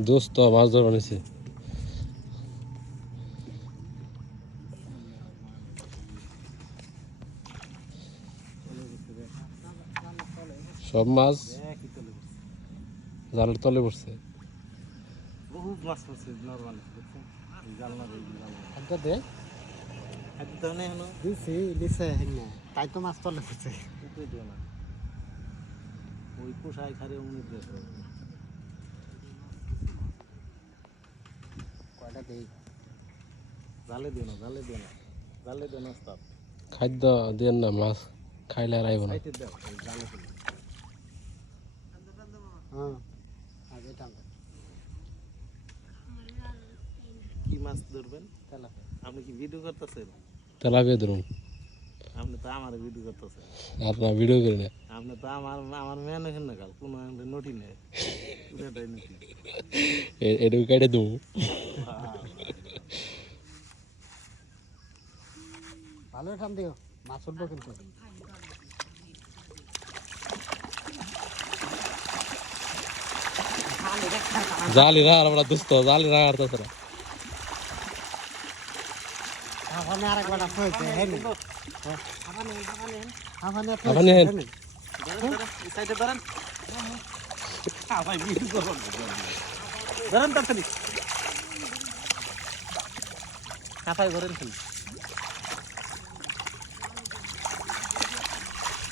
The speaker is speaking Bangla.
দোস্ত মাছ ধর বানিয়েছে সব মাছ জালের তলে পড়ছে বহুত মাছ পড়ছে নরমাল দেখছেন এই জাল না এই জাল খাদ্য দে খাদ্য নেই হলো দিছে হেনা তাই তো মাছ তলে পড়ছে কিছুই দিও না ওই পোষায় খারে উনি দিয়েছে কয়টা দেই জালে দিও না জালে দিও না জালে দিও না স্টাফ খাদ্য দেন না মাছ খাইলে আর আইব না সাইটে দাও এই জালে দিও হ্যাঁ আগে টান কি মাছ ধরবেন তেলাপিয়া আপনি কি ভিডিও করতেছেন তেলাপিয়া ধরুন আপনি তো আমার ভিডিও করতেছেন আর না ভিডিও করি না আপনি তো আমার মেয়ে নেন না কাল কোনো নোটি নেই পুরোটাই নোটি এটুকু কেটে দেবো ভালো টান দিও মাছ উঠবো কিন্তু জালি না আর আমরা দোস্ত জালি না আর তাছাড়া হাফানে আরেকবার হয়েছে হেনি হাফানে হাফানে হেন সাইডে ধরেন ভাই ভিডিও করুন ধরেন তাড়াতাড়ি কাঁথায় ধরেন খালি